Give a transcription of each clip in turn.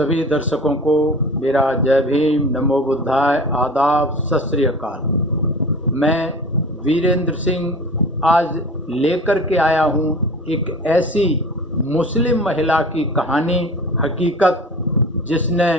सभी दर्शकों को मेरा जय भीम, नमो बुद्धाय, आदाब, सत श्री अकाल। मैं वीरेंद्र सिंह आज लेकर के आया हूँ एक ऐसी मुस्लिम महिला की कहानी, हकीकत, जिसने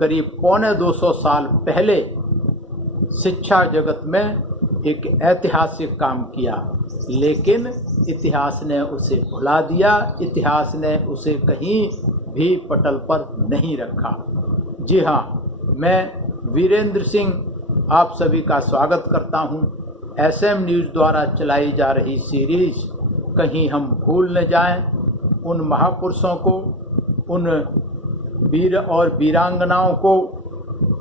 करीब 250 साल पहले शिक्षा जगत में एक ऐतिहासिक काम किया, लेकिन इतिहास ने उसे भुला दिया, इतिहास ने उसे कहीं भी पटल पर नहीं रखा। जी हाँ, मैं वीरेंद्र सिंह आप सभी का स्वागत करता हूँ। एसएम न्यूज़ द्वारा चलाई जा रही सीरीज कहीं हम भूल न जाएं, उन महापुरुषों को, उन वीर और वीरांगनाओं को,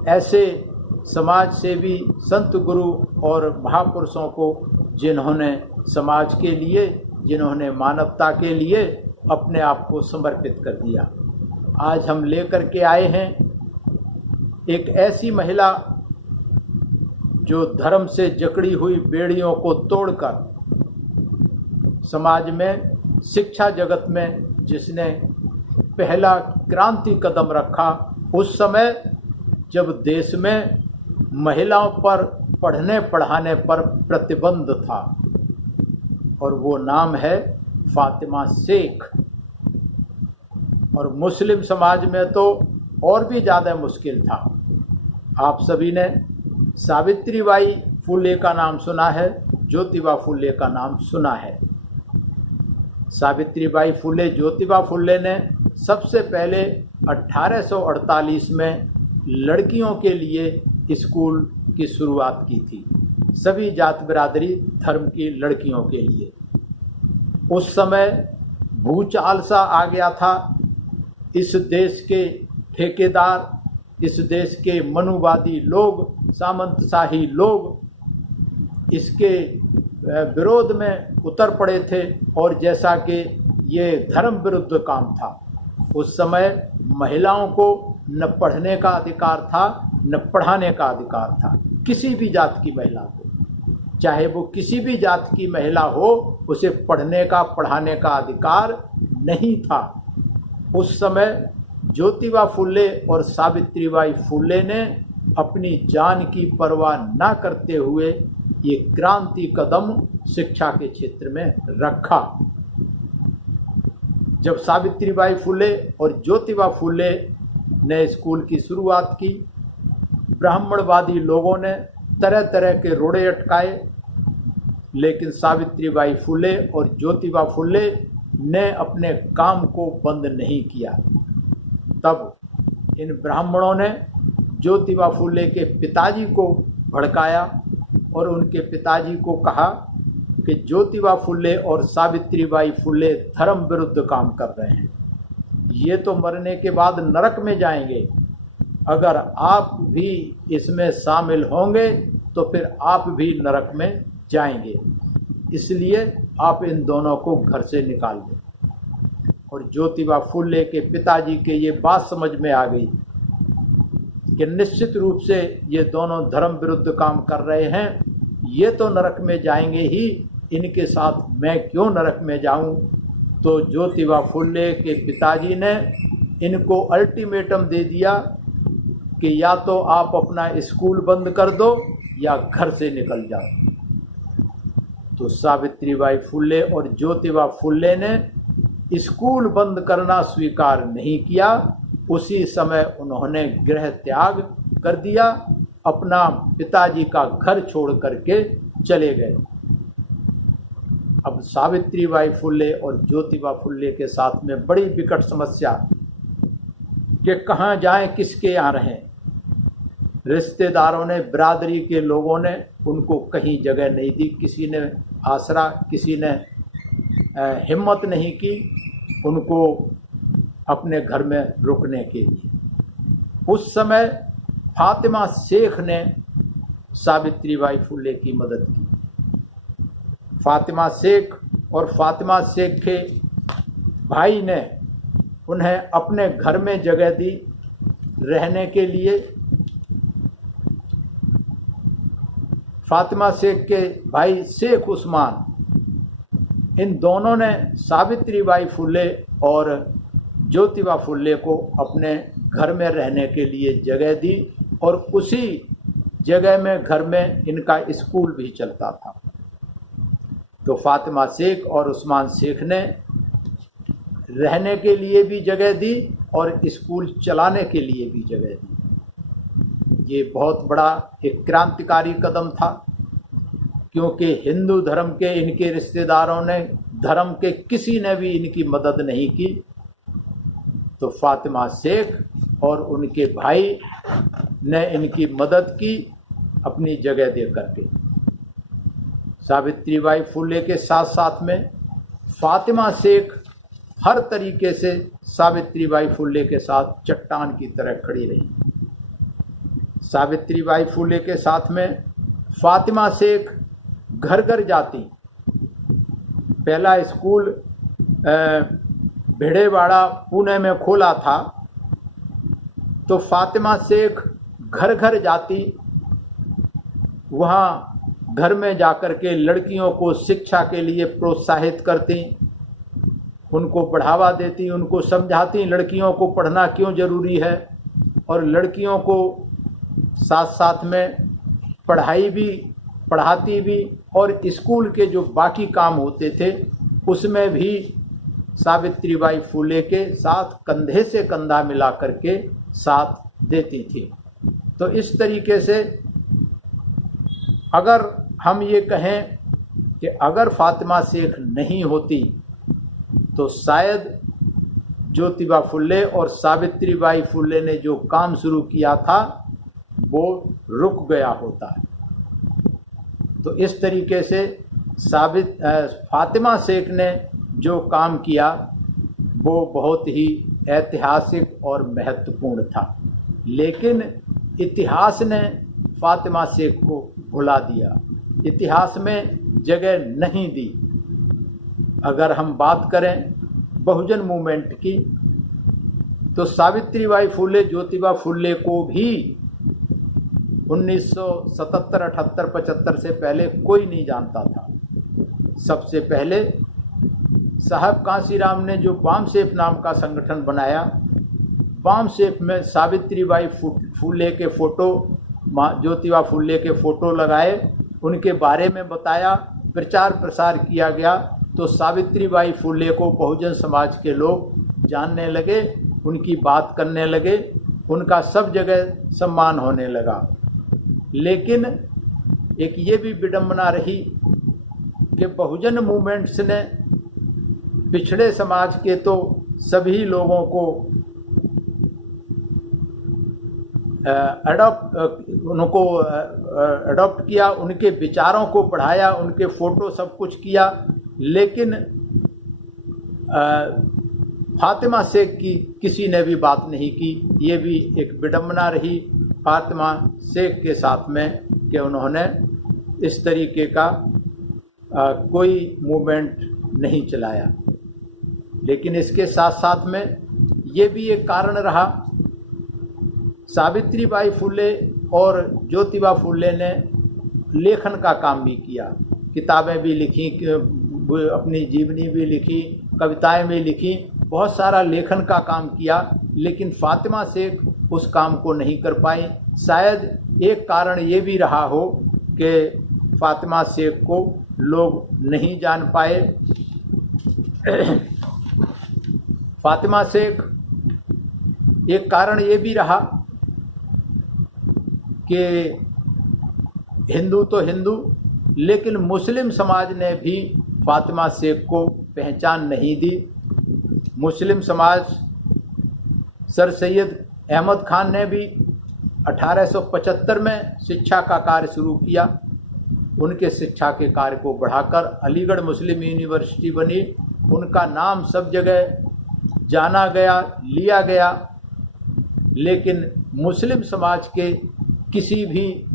ऐसे समाज सेवी संत गुरु और महापुरुषों को जिन्होंने समाज के लिए, जिन्होंने मानवता के लिए अपने आप को समर्पित कर दिया। आज हम लेकर के आए हैं एक ऐसी महिला जो धर्म से जकड़ी हुई बेड़ियों को तोड़कर समाज में, शिक्षा जगत में जिसने पहला क्रांति कदम रखा, उस समय जब देश में महिलाओं पर पढ़ने पढ़ाने पर प्रतिबंध था, और वो नाम है फातिमा शेख। और मुस्लिम समाज में तो और भी ज़्यादा मुश्किल था। आप सभी ने सावित्रीबाई फुले का नाम सुना है, ज्योतिबा फुले का नाम सुना है। सावित्रीबाई फुले, ज्योतिबा फुले ने सबसे पहले 1848 में लड़कियों के लिए स्कूल की शुरुआत की थी, सभी जात बिरादरी धर्म की लड़कियों के लिए। उस समय भूचाल सा आ गया था। इस देश के ठेकेदार, इस देश के मनुवादी लोग, सामंतशाही लोग इसके विरोध में उतर पड़े थे, और जैसा कि ये धर्म विरुद्ध काम था, उस समय महिलाओं को न पढ़ने का अधिकार था, न पढ़ाने का अधिकार था। किसी भी जात की महिला को, चाहे वो किसी भी जात की महिला हो, उसे पढ़ने का, पढ़ाने का अधिकार नहीं था। उस समय ज्योतिबा फुले और सावित्रीबाई फुले ने अपनी जान की परवाह ना करते हुए ये क्रांति कदम शिक्षा के क्षेत्र में रखा। जब सावित्रीबाई फुले और ज्योतिबा फुले ने स्कूल की शुरुआत की, ब्राह्मणवादी लोगों ने तरह तरह के रोड़े अटकाए, लेकिन सावित्रीबाई फुले और ज्योतिबा फुले ने अपने काम को बंद नहीं किया। तब इन ब्राह्मणों ने ज्योतिबा फुले के पिताजी को भड़काया और उनके पिताजी को कहा कि ज्योतिबा फुले और सावित्रीबाई फुले धर्म विरुद्ध काम कर रहे हैं, ये तो मरने के बाद नरक में जाएंगे, अगर आप भी इसमें शामिल होंगे तो फिर आप भी नरक में जाएंगे, इसलिए आप इन दोनों को घर से निकाल दें। और ज्योतिबा फुले के पिताजी के ये बात समझ में आ गई कि निश्चित रूप से ये दोनों धर्म विरुद्ध काम कर रहे हैं, ये तो नरक में जाएंगे ही, इनके साथ मैं क्यों नरक में जाऊं। तो ज्योतिबा फुले के पिताजी ने इनको अल्टीमेटम दे दिया कि या तो आप अपना स्कूल बंद कर दो या घर से निकल जाओ। तो सावित्रीबाई फुले और ज्योतिबा फुले ने स्कूल बंद करना स्वीकार नहीं किया। उसी समय उन्होंने गृह त्याग कर दिया, अपना पिताजी का घर छोड़ करके चले गए। अब सावित्रीबाई फुले और ज्योतिबा फुले के साथ में बड़ी विकट समस्या कि कहाँ जाएं, किसके यहाँ रहें। रिश्तेदारों ने, बिरादरी के लोगों ने उनको कहीं जगह नहीं दी, किसी ने आसरा, किसी ने हिम्मत नहीं की उनको अपने घर में रुकने के लिए। उस समय फातिमा शेख ने सावित्रीबाई फुले की मदद की। फातिमा शेख और फातिमा शेख के भाई ने उन्हें अपने घर में जगह दी रहने के लिए। फातिमा शेख के भाई शेख उस्मान, इन दोनों ने सावित्रीबाई फुले और ज्योतिबा फुले को अपने घर में रहने के लिए जगह दी और उसी जगह में घर में इनका स्कूल भी चलता था। तो फातिमा शेख और उस्मान शेख ने रहने के लिए भी जगह दी और स्कूल चलाने के लिए भी जगह दी। ये बहुत बड़ा एक क्रांतिकारी कदम था, क्योंकि हिंदू धर्म के इनके रिश्तेदारों ने, धर्म के किसी ने भी इनकी मदद नहीं की। तो फातिमा शेख और उनके भाई ने इनकी मदद की अपनी जगह दे करके। सावित्रीबाई फुले के साथ साथ में फातिमा शेख हर तरीके से सावित्रीबाई फुले के साथ चट्टान की तरह खड़ी रही। सावित्रीबाई फुले के साथ में फातिमा शेख घर घर जाती। पहला स्कूल भिड़ेवाड़ा पुणे में खोला था, तो फातिमा शेख घर घर जाती, वहाँ घर में जाकर के लड़कियों को शिक्षा के लिए प्रोत्साहित करती, उनको बढ़ावा देती, उनको समझाती लड़कियों को पढ़ना क्यों ज़रूरी है, और लड़कियों को साथ साथ में पढ़ाती भी, और स्कूल के जो बाकी काम होते थे उसमें भी सावित्रीबाई फुले के साथ कंधे से कंधा मिला करके साथ देती थी। तो इस तरीके से अगर हम ये कहें कि अगर फातिमा शेख नहीं होती तो शायद ज्योतिबा फुले और सावित्रीबाई फुले ने जो काम शुरू किया था वो रुक गया होता है। तो इस तरीके से फातिमा शेख ने जो काम किया वो बहुत ही ऐतिहासिक और महत्वपूर्ण था, लेकिन इतिहास ने फातिमा शेख को भुला दिया, इतिहास में जगह नहीं दी। अगर हम बात करें बहुजन मूवमेंट की, तो सावित्रीबाई फुले ज्योतिबा फुले को भी 1977, 78, 75 से पहले कोई नहीं जानता था। सबसे पहले साहब कांसीराम ने जो बामसेफ नाम का संगठन बनाया, बामसेफ में सावित्रीबाई फुले के फ़ोटो, ज्योतिबा फुले के फ़ोटो लगाए, उनके बारे में बताया, प्रचार प्रसार किया गया। तो सावित्रीबाई फुले को बहुजन समाज के लोग जानने लगे, उनकी बात करने लगे, उनका सब जगह सम्मान होने लगा। लेकिन एक ये भी विडंबना रही कि बहुजन मूवमेंट्स ने पिछड़े समाज के तो सभी लोगों को अडॉप्ट किया, उनके विचारों को पढ़ाया, उनके फ़ोटो सब कुछ किया, लेकिन फातिमा शेख की किसी ने भी बात नहीं की। ये भी एक विडंबना रही फातिमा शेख के साथ में कि उन्होंने इस तरीके का कोई मूवमेंट नहीं चलाया। लेकिन इसके साथ साथ में ये भी एक कारण रहा, सावित्रीबाई फुले और ज्योतिबा फुले ने लेखन का काम भी किया, किताबें भी लिखी, अपनी जीवनी भी लिखी, कविताएं भी लिखी, बहुत सारा लेखन का काम किया, लेकिन फातिमा शेख उस काम को नहीं कर पाई। शायद एक कारण ये भी रहा हो कि फातिमा शेख को लोग नहीं जान पाए। फातिमा शेख, एक कारण ये भी रहा कि हिंदू तो हिंदू, लेकिन मुस्लिम समाज ने भी फातिमा शेख को पहचान नहीं दी। मुस्लिम समाज, सर सैयद अहमद खान ने भी 1875 में शिक्षा का कार्य शुरू किया। उनके शिक्षा के कार्य को बढ़ाकर अलीगढ़ मुस्लिम यूनिवर्सिटी बनी, उनका नाम सब जगह जाना गया, लिया गया। लेकिन मुस्लिम समाज के किसी भी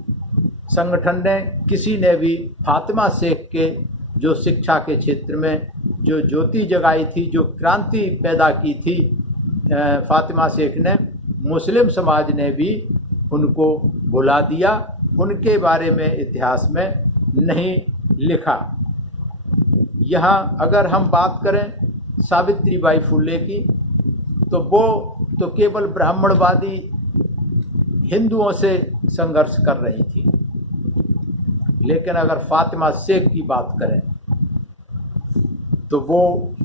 संगठन ने, किसी ने भी फातिमा शेख के जो शिक्षा के क्षेत्र में जो ज्योति जगाई थी, जो क्रांति पैदा की थी फातिमा शेख ने, मुस्लिम समाज ने भी उनको भुला दिया, उनके बारे में इतिहास में नहीं लिखा। यहाँ अगर हम बात करें सावित्रीबाई फुले की, तो वो तो केवल ब्राह्मणवादी हिंदुओं से संघर्ष कर रही थी, लेकिन अगर फातिमा शेख की बात करें तो वो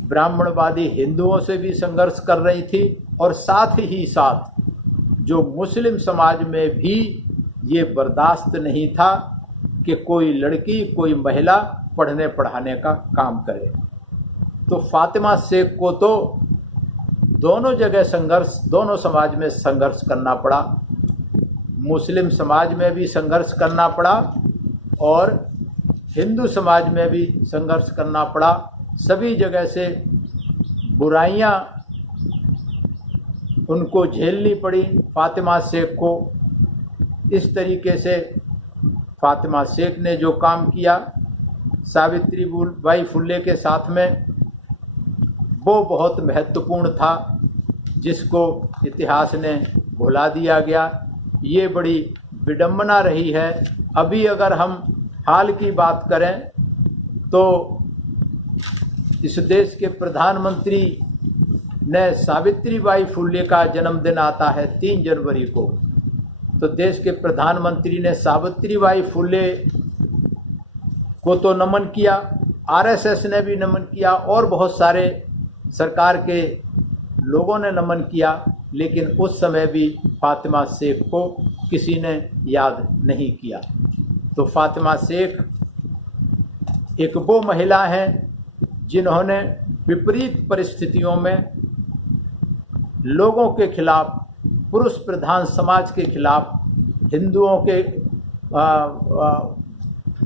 ब्राह्मणवादी हिंदुओं से भी संघर्ष कर रही थी और साथ ही साथ जो मुस्लिम समाज में भी ये बर्दाश्त नहीं था कि कोई लड़की, कोई महिला पढ़ने पढ़ाने का काम करे। तो फातिमा शेख को तो दोनों जगह संघर्ष, दोनों समाज में संघर्ष करना पड़ा। मुस्लिम समाज में भी संघर्ष करना पड़ा और हिंदू समाज में भी संघर्ष करना पड़ा। सभी जगह से बुराइयां उनको झेलनी पड़ी फातिमा शेख को। इस तरीके से फातिमा शेख ने जो काम किया सावित्रीबाई फुले के साथ में, वो बहुत महत्वपूर्ण था, जिसको इतिहास ने भुला दिया गया। ये बड़ी विडंबना रही है। अभी अगर हम हाल की बात करें तो इस देश के प्रधानमंत्री ने, सावित्रीबाई फुले का जन्मदिन आता है 3 जनवरी को, तो देश के प्रधानमंत्री ने सावित्रीबाई फुले को तो नमन किया, आरएसएस ने भी नमन किया और बहुत सारे सरकार के लोगों ने नमन किया, लेकिन उस समय भी फातिमा शेख को किसी ने याद नहीं किया। तो फातिमा शेख एक वो महिला हैं जिन्होंने विपरीत परिस्थितियों में लोगों के खिलाफ, पुरुष प्रधान समाज के खिलाफ, हिंदुओं के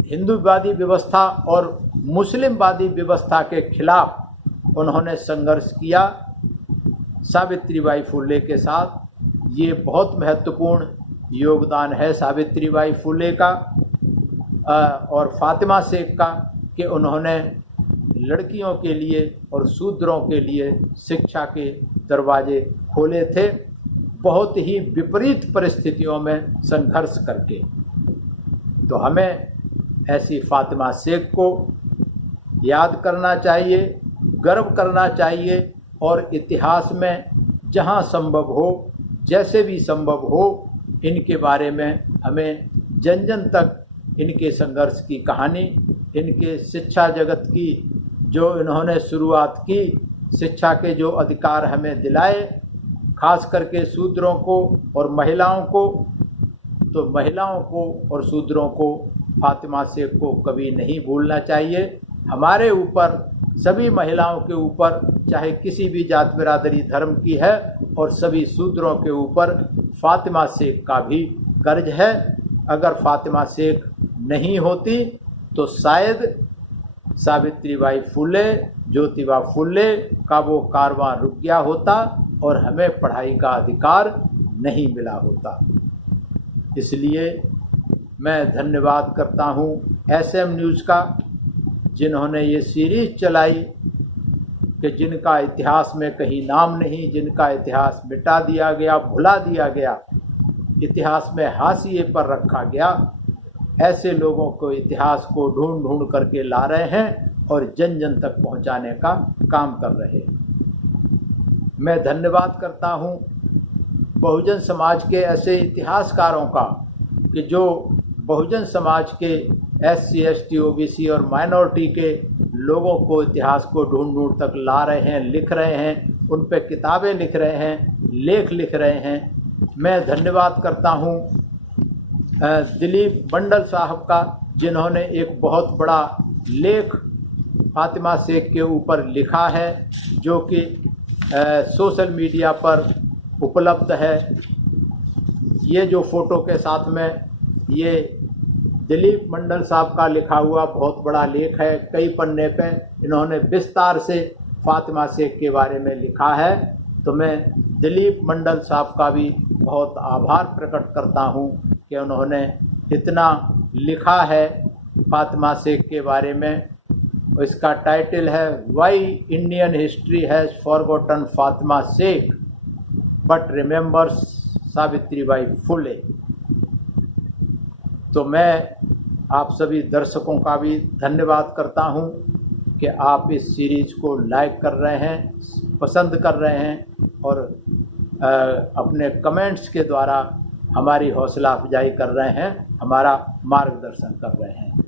हिंदूवादी व्यवस्था और मुस्लिमवादी व्यवस्था के खिलाफ उन्होंने संघर्ष किया सावित्रीबाई फुले के साथ। ये बहुत महत्वपूर्ण योगदान है सावित्रीबाई फुले का और फातिमा शेख का कि उन्होंने लड़कियों के लिए और शूद्रों के लिए शिक्षा के दरवाजे खोले थे, बहुत ही विपरीत परिस्थितियों में संघर्ष करके। तो हमें ऐसी फातिमा शेख को याद करना चाहिए, गर्व करना चाहिए और इतिहास में जहां संभव हो, जैसे भी संभव हो, इनके बारे में हमें जन जन तक इनके संघर्ष की कहानी, इनके शिक्षा जगत की जो इन्होंने शुरुआत की, शिक्षा के जो अधिकार हमें दिलाए, खास करके शूद्रों को और महिलाओं को, तो महिलाओं को और शूद्रों को फातिमा शेख को कभी नहीं भूलना चाहिए। हमारे ऊपर, सभी महिलाओं के ऊपर, चाहे किसी भी जात बिरादरी धर्म की है, और सभी शूद्रों के ऊपर फातिमा शेख का भी कर्ज है। अगर फातिमा शेख नहीं होती तो शायद सावित्रीबाई फुले, ज्योतिबा फुले का वो कारवां रुक गया होता और हमें पढ़ाई का अधिकार नहीं मिला होता। इसलिए मैं धन्यवाद करता हूँ एसएम न्यूज़ का, जिन्होंने ये सीरीज चलाई कि जिनका इतिहास में कहीं नाम नहीं, जिनका इतिहास मिटा दिया गया, भुला दिया गया, इतिहास में हाशिए पर रखा गया, ऐसे लोगों को, इतिहास को ढूंढ ढूंढ करके ला रहे हैं और जन जन तक पहुंचाने का काम कर रहे हैं। मैं धन्यवाद करता हूं बहुजन समाज के ऐसे इतिहासकारों का कि जो बहुजन समाज के SC ST OBC और माइनॉरिटी के लोगों को, इतिहास को ढूंढ ढूंढ तक ला रहे हैं, लिख रहे हैं, उन पर किताबें लिख रहे हैं, लेख लिख रहे हैं। मैं धन्यवाद करता हूं दिलीप मंडल साहब का, जिन्होंने एक बहुत बड़ा लेख फातिमा शेख के ऊपर लिखा है, जो कि सोशल मीडिया पर उपलब्ध है। ये जो फ़ोटो के साथ में ये दिलीप मंडल साहब का लिखा हुआ बहुत बड़ा लेख है, कई पन्ने पे इन्होंने विस्तार से फातिमा शेख के बारे में लिखा है। तो मैं दिलीप मंडल साहब का भी बहुत आभार प्रकट करता हूँ कि उन्होंने इतना लिखा है फातिमा शेख के बारे में। इसका टाइटल है why Indian history has forgotten Fatima Shaikh but remembers Savitribai Phule. तो मैं आप सभी दर्शकों का भी धन्यवाद करता हूं कि आप इस सीरीज़ को लाइक कर रहे हैं, पसंद कर रहे हैं और अपने कमेंट्स के द्वारा हमारी हौसला अफजाई कर रहे हैं, हमारा मार्गदर्शन कर रहे हैं।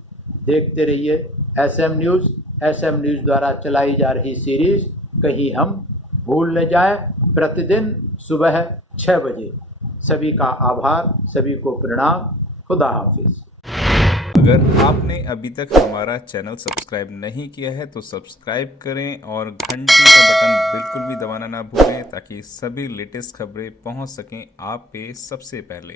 देखते रहिए SM न्यूज़। SM न्यूज़ द्वारा चलाई जा रही सीरीज़ कहीं हम भूल न जाएं, प्रतिदिन सुबह 6 बजे। सभी का आभार, सभी को प्रणाम। खुदा हाफिज़। अगर आपने अभी तक हमारा चैनल सब्सक्राइब नहीं किया है तो सब्सक्राइब करें और घंटी का बटन बिल्कुल भी दबाना ना भूलें ताकि सभी लेटेस्ट खबरें पहुंच सकें आप पे सबसे पहले।